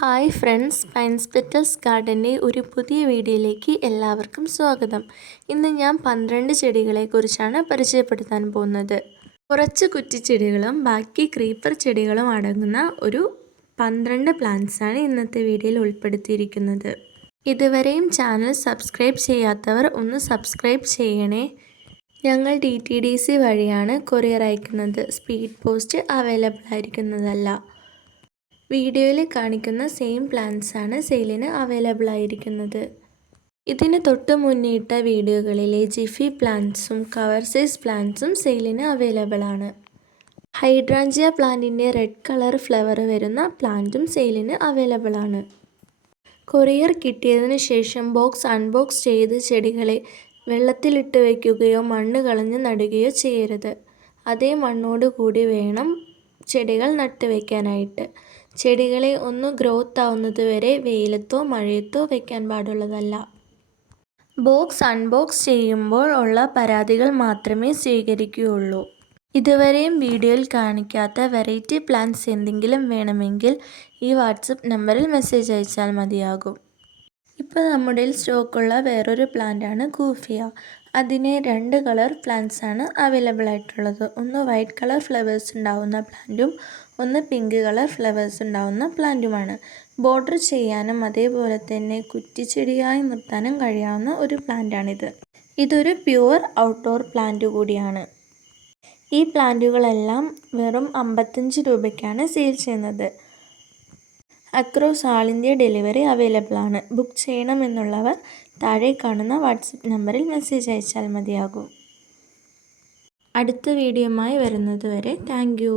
Hi friends, pines petals ഗാർഡൻ്റെ ഒരു പുതിയ വീഡിയോയിലേക്ക് എല്ലാവർക്കും സ്വാഗതം. ഇന്ന് ഞാൻ 12 ചെടികളെക്കുറിച്ചാണ് പരിചയപ്പെടുത്താൻ പോകുന്നത്. കുറച്ച് കുറ്റിച്ചെടികളും ബാക്കി ക്രീപ്പർ ചെടികളും അടങ്ങുന്ന ഒരു 12 പ്ലാന്റ്സാണ് ഇന്നത്തെ വീഡിയോയിൽ ഉൾപ്പെടുത്തിയിരിക്കുന്നത്. ഇതുവരെയും ചാനൽ സബ്സ്ക്രൈബ് ചെയ്യാത്തവർ ഒന്ന് സബ്സ്ക്രൈബ് ചെയ്യണേ. ഞങ്ങൾ DTDC വഴിയാണ് കൊറിയർ അയക്കുന്നത്. സ്പീഡ് പോസ്റ്റ് അവൈലബിൾ ആയിരിക്കുന്നതല്ല. വീഡിയോയിൽ കാണിക്കുന്ന സെയിം പ്ലാന്റ്സാണ് സെയിലിന് അവൈലബിൾ ആയിരിക്കുന്നത്. ഇതിന് തൊട്ട് മുന്നിട്ട വീഡിയോകളിലെ ജിഫി പ്ലാന്റ്സും കവർ സൈസ് പ്ലാന്റ്സും സെയിലിന് അവൈലബിൾ ആണ്. ഹൈഡ്രാഞ്ചിയ പ്ലാന്റിൻ്റെ റെഡ് കളർ ഫ്ലവർ വരുന്ന പ്ലാന്റും സെയിലിന് അവൈലബിൾ ആണ്. കൊറിയർ കിട്ടിയതിന് ശേഷം ബോക്സ് അൺബോക്സ് ചെയ്ത് ചെടികളെ വെള്ളത്തിലിട്ട് വയ്ക്കുകയോ മണ്ണ് കളഞ്ഞ് നടുകയോ ചെയ്യരുത്. അതേ മണ്ണോട് കൂടി വേണം ചെടികൾ നട്ടുവയ്ക്കാനായിട്ട്. ചെടികളെ ഒന്ന് ഗ്രോത്ത് ആവുന്നത് വരെ വെയിലത്തോ മഴയത്തോ വയ്ക്കാൻ പാടുള്ളതല്ല. ബോക്സ് അൺബോക്സ് ചെയ്യുമ്പോൾ ഉള്ള പരാതികൾ മാത്രമേ സ്വീകരിക്കുകയുള്ളൂ. ഇതുവരെയും വീഡിയോയിൽ കാണിക്കാത്ത വെറൈറ്റി പ്ലാന്റ്സ് എന്തെങ്കിലും വേണമെങ്കിൽ ഈ വാട്സപ്പ് നമ്പറിൽ മെസ്സേജ് അയച്ചാൽ മതിയാകും. ഇപ്പോൾ നമ്മുടെ സ്റ്റോക്കുള്ള വേറൊരു പ്ലാന്റാണ് കൂഫിയ. അതിന് 2 കളർ പ്ലാന്റ്സാണ് അവൈലബിൾ ആയിട്ടുള്ളത്. ഒന്ന് വൈറ്റ് കളർ ഫ്ലവേഴ്സ് ഉണ്ടാവുന്ന പ്ലാന്റും ഒന്ന് പിങ്ക് കളർ ഫ്ലവേഴ്സ് ഉണ്ടാവുന്ന പ്ലാന്റുമാണ്. ബോർഡർ ചെയ്യാനും അതേപോലെ തന്നെ കുറ്റിച്ചെടിയായി നിർത്താനും കഴിയാവുന്ന ഒരു പ്ലാന്റാണിത്. ഇതൊരു പ്യുവർ ഔട്ട്ഡോർ പ്ലാന്റ് കൂടിയാണ്. ഈ പ്ലാന്റുകളെല്ലാം വെറും 55 രൂപയ്ക്കാണ് സെയിൽ ചെയ്യുന്നത്. അക്രോസ് ആൾ ഇന്ത്യ ഡെലിവറി അവൈലബിൾ ആണ്. ബുക്ക് ചെയ്യണമെന്നുള്ളവർ താഴെ കാണുന്ന വാട്സപ്പ് നമ്പറിൽ മെസ്സേജ് അയച്ചാൽ മതിയാകും. അടുത്ത വീഡിയോയുമായി വരുന്നത് വരെ താങ്ക് യു.